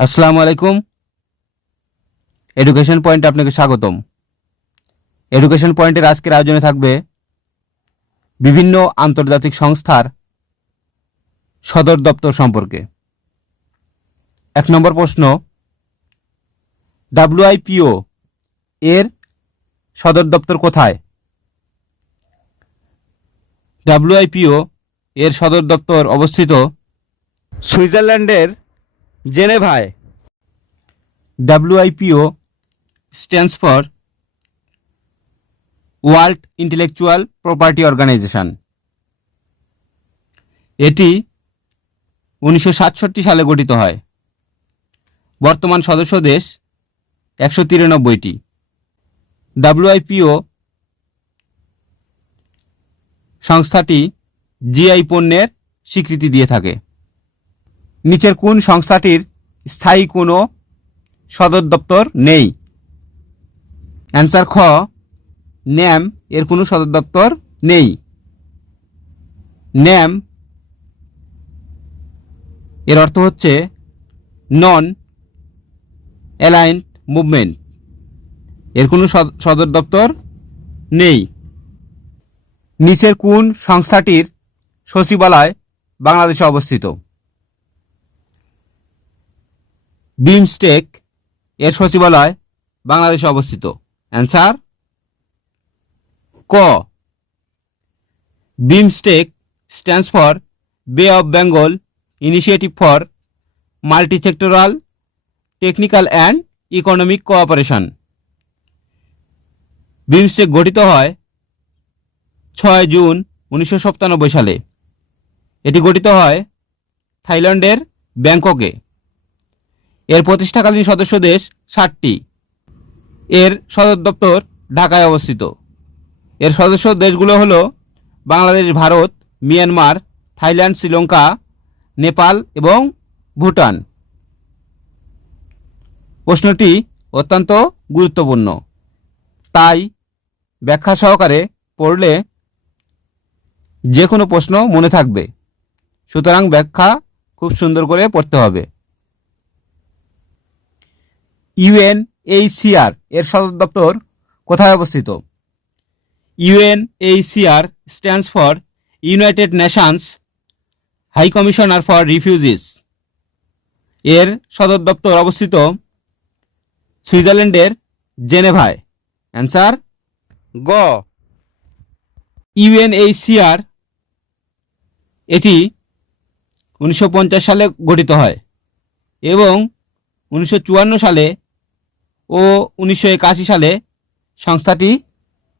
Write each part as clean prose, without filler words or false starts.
আসসালামু আলাইকুম। এডুকেশন পয়েন্টে আপনাকে স্বাগতম। এডুকেশন পয়েন্টের আজকের আয়োজনে থাকবে বিভিন্ন আন্তর্জাতিক সংস্থার সদর দপ্তর সম্পর্কে। 1 নম্বর প্রশ্ন, WIPO এর সদর দপ্তর কোথায়? WIPO এর সদর দপ্তর অবস্থিত সুইজারল্যান্ডের জেনেভায়। WIPO stands for World Intellectual Property Organization. এটি 1967 সালে গঠিত হয়। বর্তমান সদস্য দেশ 193টি। WIPO সংস্থাটি জিআই পণ্যের স্বীকৃতি দিয়ে থাকে। নিচের কোন সংস্থাটির স্থায়ী কোনো সদর দপ্তর নেই? অ্যান্সার খ, ন্যাম এর কোনো সদর দপ্তর নেই। ন্যাম এর অর্থ হচ্ছে নন অ্যালাইন্ড মুভমেন্ট, এর কোনো সদর দপ্তর নেই। নিচের কোন সংস্থাটির সচিবালয় বাংলাদেশে অবস্থিত? বিমস্টেক এর সচিবালয় বাংলাদেশে অবস্থিত। অ্যান্সার ক, বিমস্টেক স্ট্যান্ডস ফর বে of Bengal initiative for multi-sectoral technical and economic cooperation. BIMSTEC গঠিত হয় 6 জুন 1997 সালে। এটি গঠিত হয় থাইল্যান্ডের ব্যাংককে। এর প্রতিষ্ঠাকালীন সদস্য দেশ 60টি। এর সদর দপ্তর ঢাকায় অবস্থিত। এর সদস্য দেশগুলো হলো বাংলাদেশ, ভারত, মিয়ানমার, থাইল্যান্ড, শ্রীলঙ্কা, নেপাল এবং ভুটান। প্রশ্নটি অত্যন্ত গুরুত্বপূর্ণ, তাই ব্যাখ্যা সহকারে পড়লে যে কোনো প্রশ্ন মনে থাকবে। সুতরাং ব্যাখ্যা খুব সুন্দর করে পড়তে হবে। UNHCR এর সদর দপ্তর কোথায় অবস্থিত? UNHCR stands for United Nations High Commissioner for Refugees. এর সদর দপ্তর অবস্থিত সুইজারল্যান্ডের জেনেভায়। অ্যান্সার গ। UNHCR এটি 1950 সালে গঠিত হয় এবং 1954 সালে ও 1981 সালে সংস্থাটি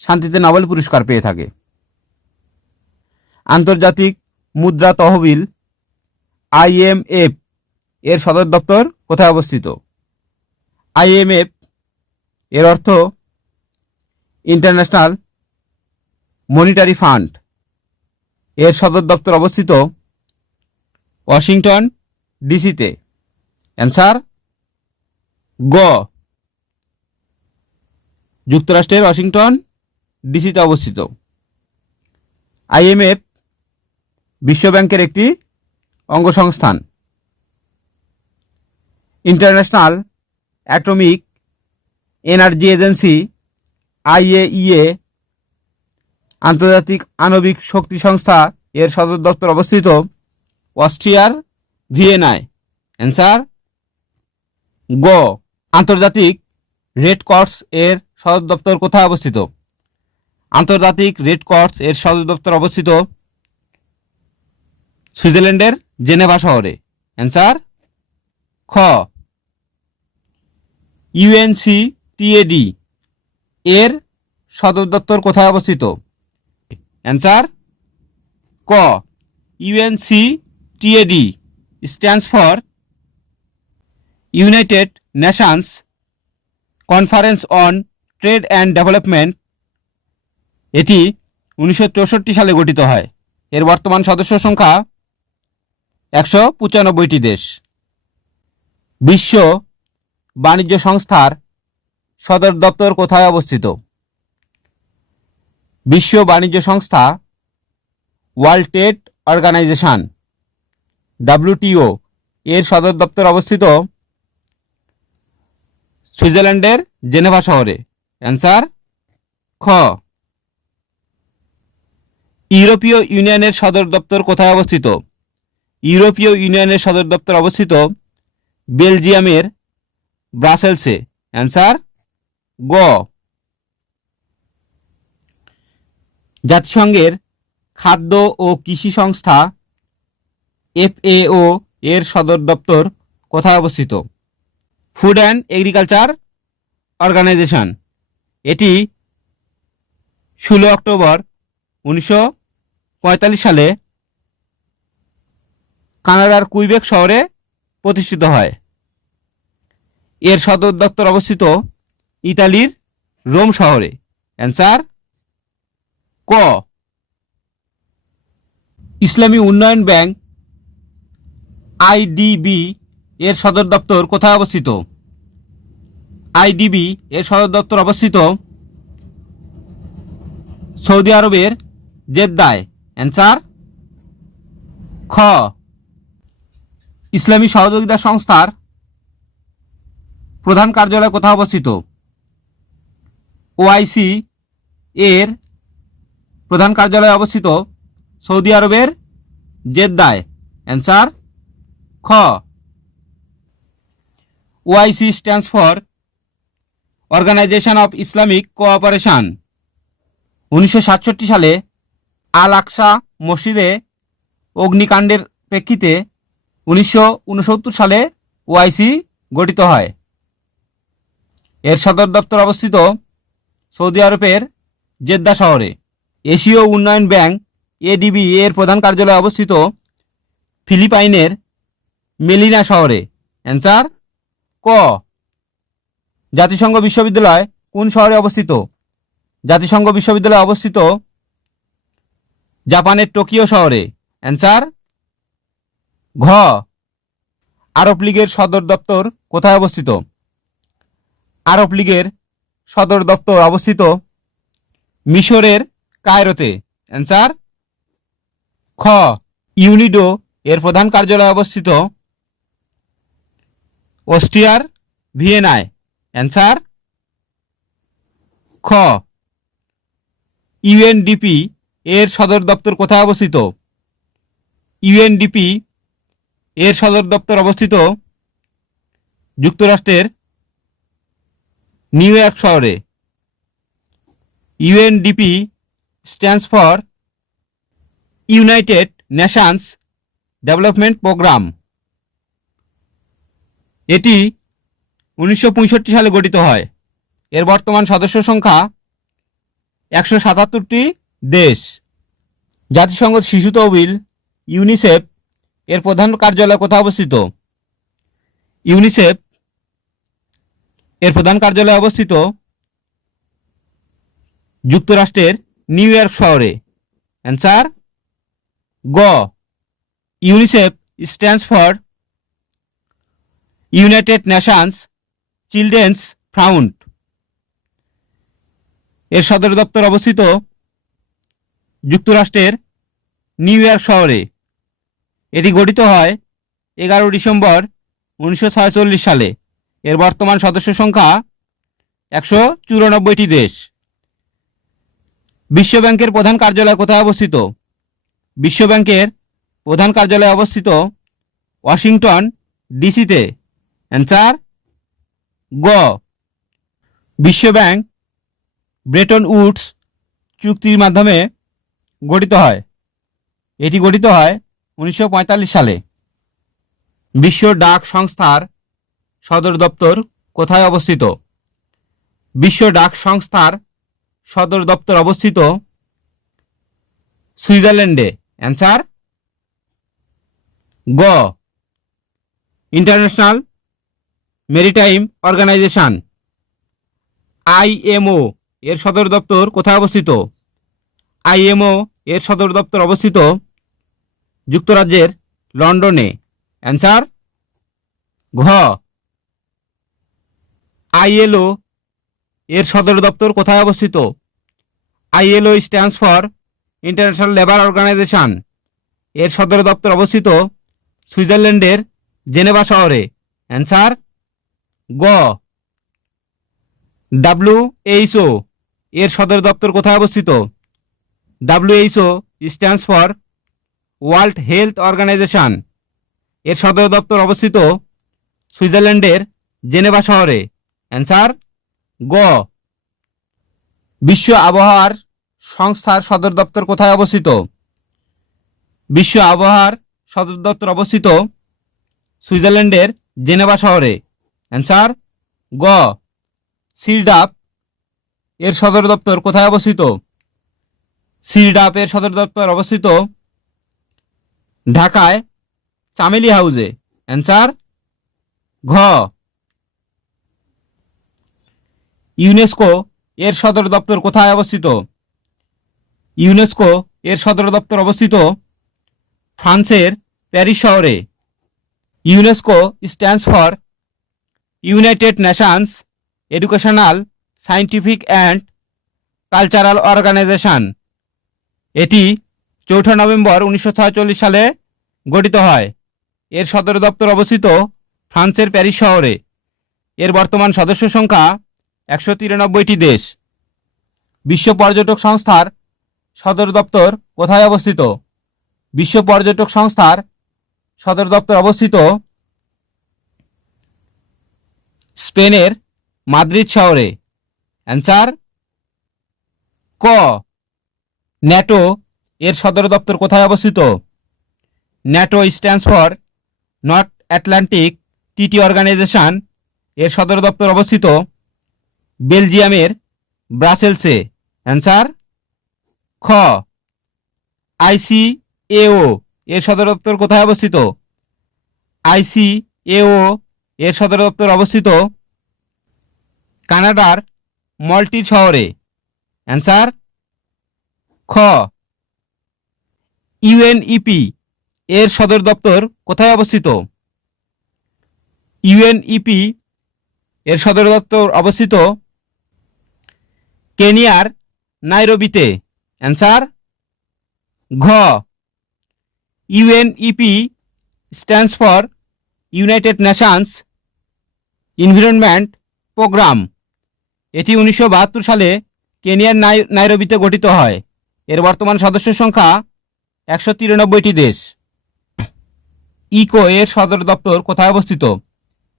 শান্তিতে নোবেল পুরস্কার পেয়ে থাকে। আন্তর্জাতিক মুদ্রা তহবিল IMF এর সদর দপ্তর কোথায় অবস্থিত? IMF এর অর্থ ইন্টারন্যাশনাল মনিটারি ফান্ড। এর সদর দপ্তর অবস্থিত ওয়াশিংটন ডিসিতে। অ্যান্সার গ, যুক্তরাষ্ট্রের ওয়াশিংটন ডিসিতে অবস্থিত। IMF বিশ্বব্যাংকের একটি অঙ্গসংস্থান। International Atomic Energy Agency IAEA আন্তর্জাতিক আণবিক শক্তি সংস্থা এর সদর দপ্তর অবস্থিত অস্ট্রিয়ার ভিয়েনায়। অ্যান্সার গ। আন্তর্জাতিক রেড ক্রস এর সদর দপ্তর কোথায় অবস্থিত? আন্তর্জাতিক রেড ক্রস এর সদর দপ্তর অবস্থিত সুইজারল্যান্ডের জেনেভা শহরে। অ্যান্সার খ। UNCTAD এর সদর দপ্তর কোথায় অবস্থিত? অ্যান্সার ক, UNCTAD stands for United Nations conference on trade and development. এটি 1964 সালে গঠিত হয়। এর বর্তমান সদস্য সংখ্যা 195টি দেশ। বিশ্ব বাণিজ্য সংস্থার সদর দপ্তর কোথায় অবস্থিত? বিশ্ব বাণিজ্য সংস্থা ওয়ার্ল্ড ট্রেড অর্গানাইজেশন WTO এর সদর দপ্তর অবস্থিত সুইজারল্যান্ডের জেনেভা শহরে। অ্যান্সার খ। ইউরোপীয় ইউনিয়নের সদর দপ্তর কোথায় অবস্থিত? ইউরোপীয় ইউনিয়নের সদর দপ্তর অবস্থিত বেলজিয়ামের ব্রাসেলসে। অ্যান্সার গ। জাতিসংঘের খাদ্য ও কৃষি সংস্থা FAO এর সদর দপ্তর কোথায় অবস্থিত? Food and Agriculture Organization. এটি 16 অক্টোবর 1945 সালে কানাডার কুইবেক শহরে প্রতিষ্ঠিত হয়। এর সদর দপ্তর অবস্থিত ইতালির রোম শহরে। অ্যান্সার ক। ইসলামী উন্নয়ন ব্যাংক IDB এর সদর দপ্তর কোথায় অবস্থিত? IDB এর সদর দপ্তর অবস্থিত সৌদি আরবের জেদ্দায়। অ্যান্সার খ। ইসলামী সহযোগিতা সংস্থার প্রধান কার্যালয় কোথায় অবস্থিত? OIC এর প্রধান কার্যালয় অবস্থিত সৌদি আরবের জেদ্দায়। অ্যান্সার খ। OIC stands for Organization of Islamic Cooperation. 1967 সালে আল আকসা মসজিদে অগ্নিকাণ্ডের প্রেক্ষিতে 1969 সালে OIC গঠিত হয়। এর সদর দপ্তর অবস্থিত সৌদি আরবের জেদ্দা শহরে। এশীয় উন্নয়ন ব্যাংক ADB এর প্রধান কার্যালয় অবস্থিত ফিলিপাইনের মেলিনা শহরে। অ্যান্সার ক। জাতিসংঘ বিশ্ববিদ্যালয় কোন শহরে অবস্থিত? জাতিসংঘ বিশ্ববিদ্যালয় অবস্থিত জাপানের টোকিও শহরে। অ্যান্সার ঘ। আরব লীগের সদর দপ্তর কোথায় অবস্থিত? আরব লীগের সদর দপ্তর অবস্থিত মিশরের কায়রোতে। অ্যান্সার খ। ইউনিডো এর প্রধান কার্যালয় অবস্থিত অস্ট্রিয়ার ভিয়েনায়। অ্যান্সার খ। UNDP এর সদর দপ্তর কোথায় অবস্থিত? UNDP এর সদর দপ্তর অবস্থিত যুক্তরাষ্ট্রের নিউ ইয়র্ক শহরে। UNDP stands for United Nations Development Programme. এটি 1965 সালে গঠিত হয়। এর বর্তমান সদস্য সংখ্যা 177টি দেশ। জাতিসংঘ শিশু তহবিল ইউনিসেফ এর প্রধান কার্যালয় কোথায় অবস্থিত? ইউনিসেফ এর প্রধান কার্যালয় অবস্থিত যুক্তরাষ্ট্রের নিউ ইয়র্ক শহরে। অ্যান্সার গ। UNICEF stands for United Nations children's fund. এর সদর দপ্তর অবস্থিত যুক্তরাষ্ট্রের নিউ ইয়র্ক শহরে। এটি গঠিত হয় 11 ডিসেম্বর 1946 সালে। এর বর্তমান সদস্য সংখ্যা 194টি দেশ। বিশ্বব্যাংকের প্রধান কার্যালয় কোথায় অবস্থিত? বিশ্বব্যাংকের প্রধান কার্যালয় অবস্থিত ওয়াশিংটন ডিসিতে। অ্যান্সার গ। বিশ্বব্যাংক ব্রেটন উডস চুক্তির মাধ্যমে গঠিত হয়। এটি গঠিত হয় 1945 সালে। বিশ্ব ডাক সংস্থার সদর দপ্তর কোথায় অবস্থিত? বিশ্ব ডাক সংস্থার সদর দপ্তর অবস্থিত সুইজারল্যান্ডে। অ্যান্সার গ। ইন্টারন্যাশনাল মেরিটাইম অর্গানাইজেশন IMO এর সদর দপ্তর কোথায় অবস্থিত? IMO এর সদর দপ্তর অবস্থিত যুক্তরাজ্যের লন্ডনে। অ্যান্সার ঘ। ILO এর সদর দপ্তর কোথায় অবস্থিত? ILO stands for International Labour Organization. এর সদর দপ্তর অবস্থিত সুইজারল্যান্ডের জেনেভা শহরে। অ্যান্সার গ। WHO এর সদর দপ্তর কোথায় অবস্থিত? WHO stands for World Health Organization. এর সদর দপ্তর অবস্থিত সুইজারল্যান্ডের জেনেভা শহরে। অ্যান্সার গ। বিশ্ব আবহাওয়ার সংস্থার সদর দপ্তর কোথায় অবস্থিত? বিশ্ব আবহাওয়ার সদর দপ্তর অবস্থিত সুইজারল্যান্ডের জেনেভা শহরে। অ্যান্সার গ। সিরডাপ এর সদর দপ্তর কোথায় অবস্থিত? সিরডাপ এর সদর দপ্তর অবস্থিত ঢাকায় চামেলি হাউসে। অ্যান্সার ঘ। ইউনেস্কো এর সদর দপ্তর কোথায় অবস্থিত? ইউনেস্কো এর সদর দপ্তর অবস্থিত ফ্রান্সের প্যারিস শহরে। UNESCO stands for United Nations Educational Scientific and Cultural Organization. এটি 4 নভেম্বর 1946 সালে গঠিত হয়। এর সদর দপ্তর অবস্থিত ফ্রান্সের প্যারিস শহরে। এর বর্তমান সদস্য সংখ্যা 193টি দেশ। বিশ্ব পর্যটক সংস্থার সদর দপ্তর কোথায় অবস্থিত? বিশ্ব পর্যটক সংস্থার সদর দপ্তর অবস্থিত স্পেনের মাদ্রিদ শহরে। অ্যান্সার ক। ন্যাটো এর সদর দপ্তর কোথায় অবস্থিত? NATO stands for North Atlantic Treaty Organization. এর সদর দপ্তর অবস্থিত বেলজিয়ামের ব্রাসেলসে। অ্যান্সার খ। ICAO এর সদর দপ্তর কোথায় অবস্থিত? ICAO এর সদর দপ্তর অবস্থিত কানাডার মল্টির শহরে। অ্যান্সার খ। UNEP এর সদর দপ্তর কোথায় অবস্থিত? UNEP এর সদর দপ্তর অবস্থিত কেনিয়ার নাইরোবিতে। অ্যান্সার ঘ। UNEP stands for United Nations Environment Programme. এটি 1972 সালে কেনিয়ার নাইরোবিতে গঠিত হয়। এর বর্তমান সদস্য সংখ্যা 193টি দেশ। ইকো এর সদর দপ্তর কোথায় অবস্থিত?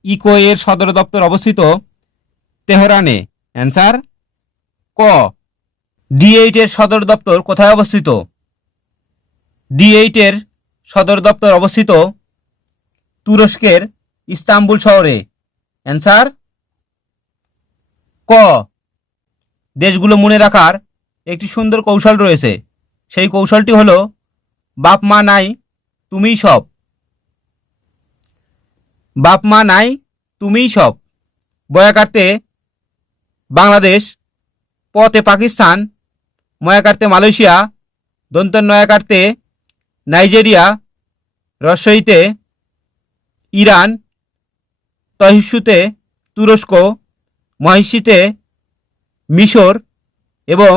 ইকো এর সদর দপ্তর অবস্থিত তেহরানে। অ্যান্সার ক। D8 এর সদর দপ্তর কোথায় অবস্থিত? D8 এর সদর দপ্তর অবস্থিত তুরস্কের ইস্তাম্বুল শহরে। অ্যান্সার ক। দেশগুলো মনে রাখার একটি সুন্দর কৌশল রয়েছে। সেই কৌশলটি হলো বাপ মা নাই তুমিই সব। বাপ মা নাই তুমিই সব। বয়াকার্তে বাংলাদেশ, পতে পাকিস্তান, ময়াকার্তে মালয়েশিয়া, দন্তন্বয়াকার্তে নাইজেরিয়া, রসইতে ইরান, তহিষ্যুতে তুরস্ক, মহিষিতে মিশর এবং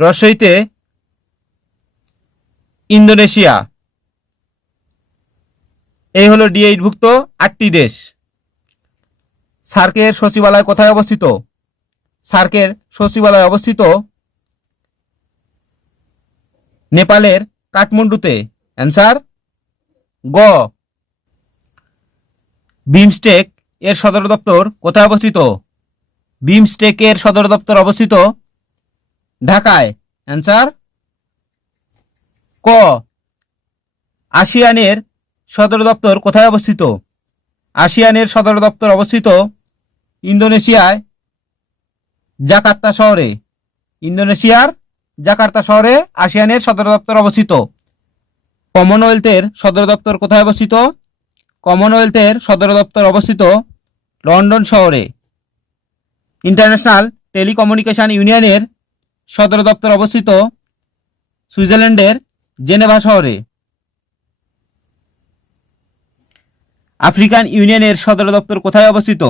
রসইতে ইন্দোনেশিয়া। এই হলো D8 ভুক্ত 8টি দেশ। সার্কের সচিবালয় কোথায় অবস্থিত? সার্কের সচিবালয় অবস্থিত নেপালের কাঠমান্ডুতে। অ্যান্সার গ। বিমস্টেক এর সদর দপ্তর কোথায় অবস্থিত? বিমস্টেক এর সদর দপ্তর অবস্থিত ঢাকায়। অ্যান্সার ক। আসিয়ানের সদর দপ্তর কোথায় অবস্থিত? আসিয়ানের সদর দপ্তর অবস্থিত ইন্দোনেশিয়ায় জাকার্তা শহরে। ইন্দোনেশিয়ার জাকার্তা শহরে আসিয়ানের সদর দপ্তর অবস্থিত। কমনওয়েলথের সদর দপ্তর কোথায় অবস্থিত? কমনওয়েলথের সদর দপ্তর অবস্থিত লন্ডন শহরে। ইন্টারন্যাশনাল টেলিকমিউনিকেশন ইউনিয়নের সদর দপ্তর অবস্থিত সুইজারল্যান্ডের জেনেভা শহরে। আফ্রিকান ইউনিয়নের সদর দপ্তর কোথায় অবস্থিত?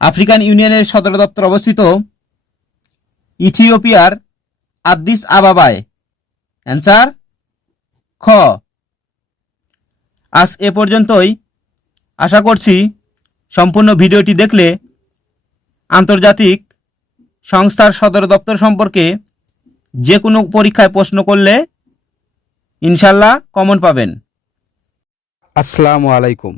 আফ্রিকান ইউনিয়নের সদর দপ্তর অবস্থিত ইথিওপিয়ার আদ্দিস আবাবায়। অ্যান্সার খ। আজ এ পর্যন্তই। আশা করছি সম্পূর্ণ ভিডিওটি দেখলে আন্তর্জাতিক সংস্থার সদর দপ্তর সম্পর্কে যে কোনো পরীক্ষায় প্রশ্ন করলে ইনশাল্লাহ কমন পাবেন। আসসালামু আলাইকুম।